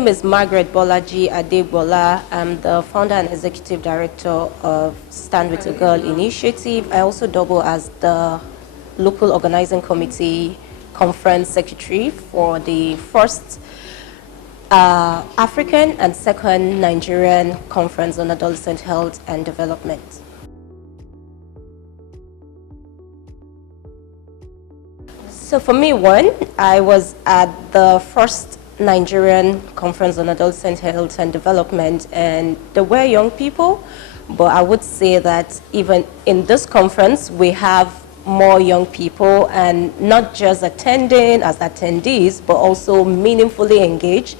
name is Margaret Bolaji Adegbola. I'm the founder and executive director of Stand With a Girl initiative. I also double as the local organizing committee conference secretary for the first African and second Nigerian conference on adolescent health and development. So for me, I was at the first Nigerian conference on adolescent health and development, and there were young people, but I would say that even in this conference, we have more young people, and not just attending as attendees, but also meaningfully engaged,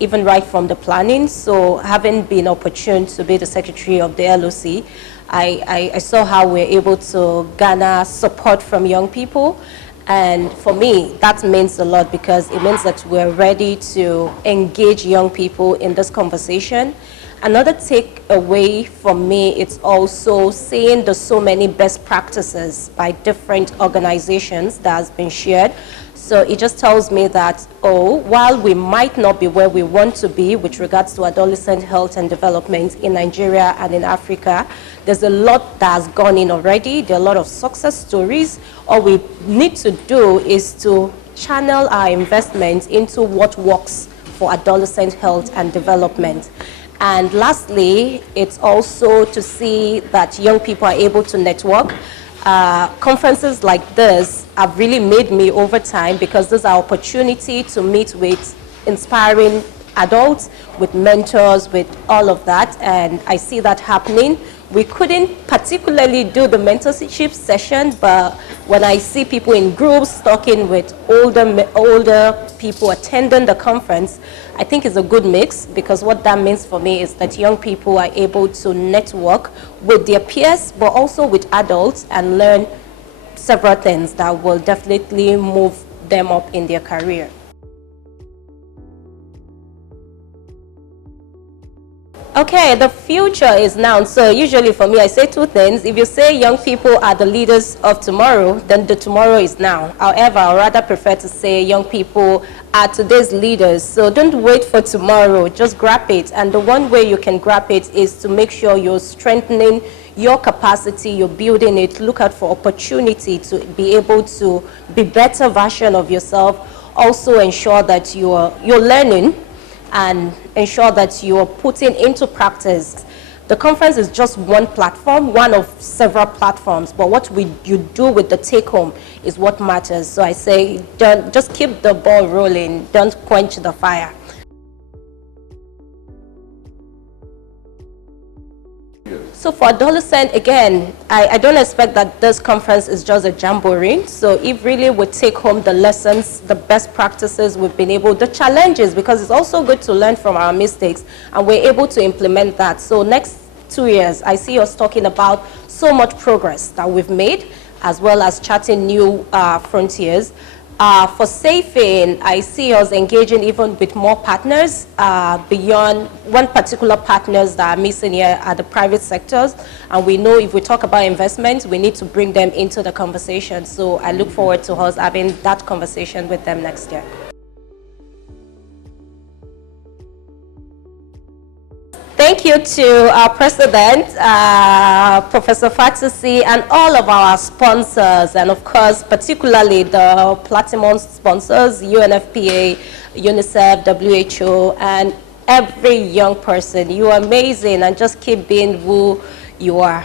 even right from the planning. So having been opportune to be the secretary of the LOC, I saw how we're able to garner support from young people. And for me, that means a lot, because it means that we're ready to engage young people in this conversation. Another takeaway for me, it's also seeing the so many best practices by different organizations that has been shared. So it just tells me that, while we might not be where we want to be with regards to adolescent health and development in Nigeria and in Africa, there's a lot that has gone in already. There are a lot of success stories. All we need to do is to channel our investments into what works for adolescent health and development. And lastly, it's also to see that young people are able to network. Conferences like this have really made me over time, because there's an opportunity to meet with inspiring adults, with mentors, with all of that, and I see that happening. We couldn't particularly do the mentorship session, but when I see people in groups talking with older people attending the conference, I think it's a good mix, because what that means for me is that young people are able to network with their peers, but also with adults, and learn several things that will definitely move them up in their career. Okay, the future is now. So usually for me, I say two things. If you say young people are the leaders of tomorrow, then the tomorrow is now. However, I rather prefer to say young people are today's leaders. So don't wait for tomorrow, just grab it. And the one way you can grab it is to make sure you're strengthening your capacity, you're building it, look out for opportunity to be able to be better version of yourself. Also ensure that you're learning, and ensure that you are putting into practice. The conference is just one platform, one of several platforms, but what you do with the take home is what matters. So I say, just keep the ball rolling, don't quench the fire. So for adolescent, again, I don't expect that this conference is just a jamboree. So if really we take home the lessons, the best practices we've been able, the challenges, because it's also good to learn from our mistakes, and we're able to implement that. So next 2 years, I see us talking about so much progress that we've made, as well as charting new frontiers. For SAYPHIN, I see us engaging even with more partners beyond one particular partners that are missing here are the private sectors. And we know if we talk about investments, we need to bring them into the conversation. So I look forward to us having that conversation with them next year. Thank you to our president, Professor Fatusi, and all of our sponsors, and of course, particularly the platinum sponsors, UNFPA, UNICEF, WHO, and every young person. You are amazing, and just keep being who you are.